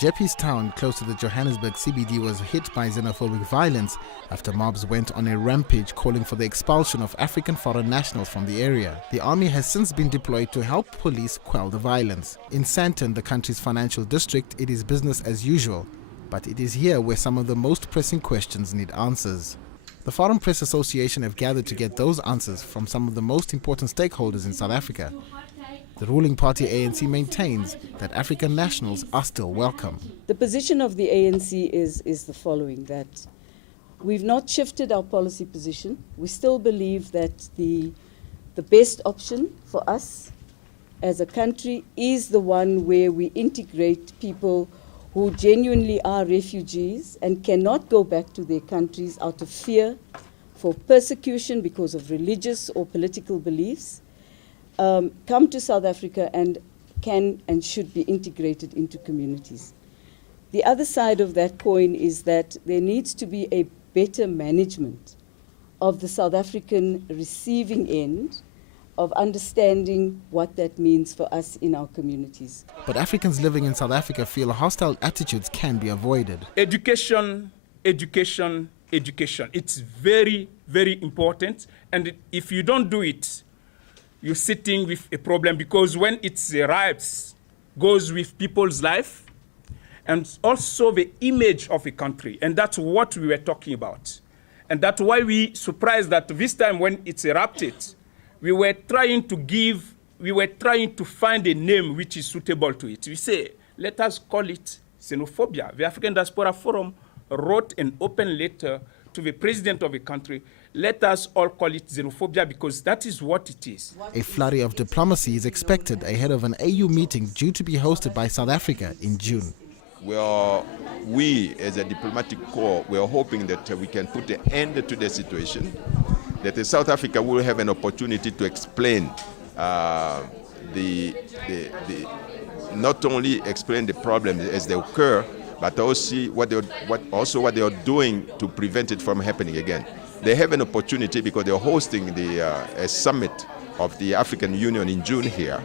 Jeppes town, close to the Johannesburg CBD, was hit by xenophobic violence after mobs went on a rampage calling for the expulsion of African foreign nationals from the area. The army has since been deployed to help police quell the violence. In Sandton, the country's financial district, it is business as usual, but it is here where some of the most pressing questions need answers. The Foreign Press Association have gathered to get those answers from some of the most important stakeholders in South Africa. The ruling party ANC maintains that African nationals are still welcome. The position of the ANC is the following, that we've not shifted our policy position. We still believe that the best option for us as a country is the one where we integrate people who genuinely are refugees and cannot go back to their countries out of fear for persecution because of religious or political beliefs, come to South Africa and can and should be integrated into communities. The other side of that coin is that there needs to be a better management of the South African receiving end of understanding what that means for us in our communities. But Africans living in South Africa feel hostile attitudes can be avoided. Education, education, education. It's very, very important. And if you don't do it, you're sitting with a problem, because when it arrives, goes with people's life and also the image of a country. And that's what we were talking about. And that's why we surprised that this time when it's erupted, we were trying to find a name which is suitable to it. We say, let us call it Xenophobia. The African Diaspora Forum wrote an open letter to the president of the country. Let us all call it xenophobia, because that is what it is. A flurry of diplomacy is expected ahead of an AU meeting due to be hosted by South Africa in June. Well, we as a diplomatic corps, we are hoping that we can put an end to the situation, that South Africa will have an opportunity to explain not only explain the problems as they occur, but also what they are doing to prevent it from happening again. They have an opportunity because they are hosting a summit of the African Union in June here.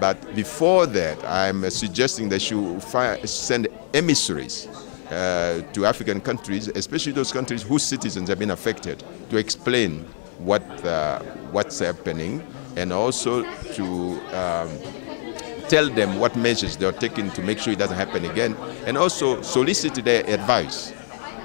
But before that, I'm suggesting that you send emissaries to African countries, especially those countries whose citizens have been affected, to explain what's happening, and also to tell them what measures they are taking to make sure it doesn't happen again, and also solicit their advice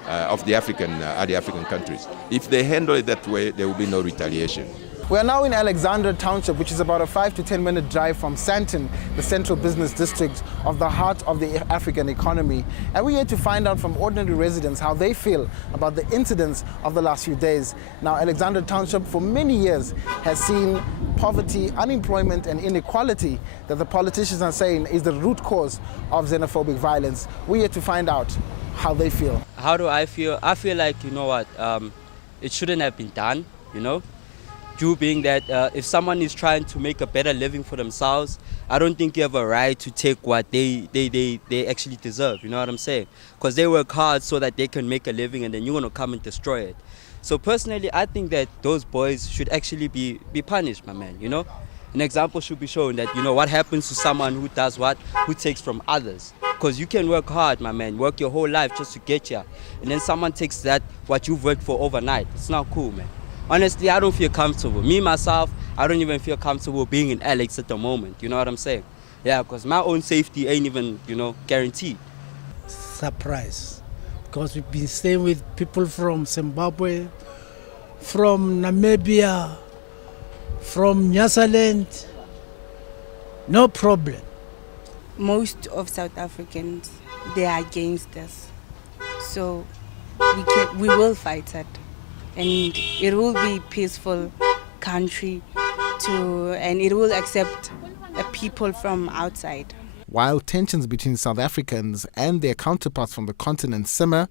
of the African countries. If they handle it that way, there will be no retaliation. We are now in Alexandra Township, which is about a 5 to 10 minute drive from Sandton, the central business district of the heart of the African economy. And we're here to find out from ordinary residents how they feel about the incidents of the last few days. Now, Alexandra Township for many years has seen poverty, unemployment and inequality that the politicians are saying is the root cause of xenophobic violence. We're here to find out how they feel. How do I feel? I feel like, you know what, it shouldn't have been done, you know? Due being that if someone is trying to make a better living for themselves, I don't think you have a right to take what they actually deserve, you know what I'm saying? Because they work hard so that they can make a living, and then you're going to come and destroy it. So personally, I think that those boys should actually be punished, my man, you know? An example should be shown that, you know, what happens to someone who does what, who takes from others. Because you can work hard, my man, work your whole life just to get here. And then someone takes that, what you've worked for overnight. It's not cool, man. Honestly, I don't feel comfortable. Me, myself, I don't even feel comfortable being in Alex at the moment. You know what I'm saying? Yeah, because my own safety ain't even, you know, guaranteed. Surprise. Because we've been staying with people from Zimbabwe, from Namibia, from Nyasaland. No problem. Most of South Africans, they are against us. So we will fight it. And it will be peaceful country and it will accept people from outside. While tensions between South Africans and their counterparts from the continent simmer,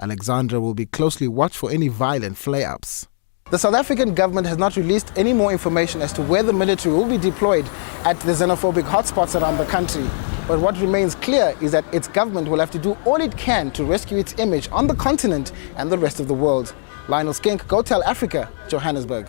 Alexandra will be closely watched for any violent flare-ups. The South African government has not released any more information as to where the military will be deployed at the xenophobic hotspots around the country. But what remains clear is that its government will have to do all it can to rescue its image on the continent and the rest of the world. Lionel Skink, Go Tell Africa, Johannesburg.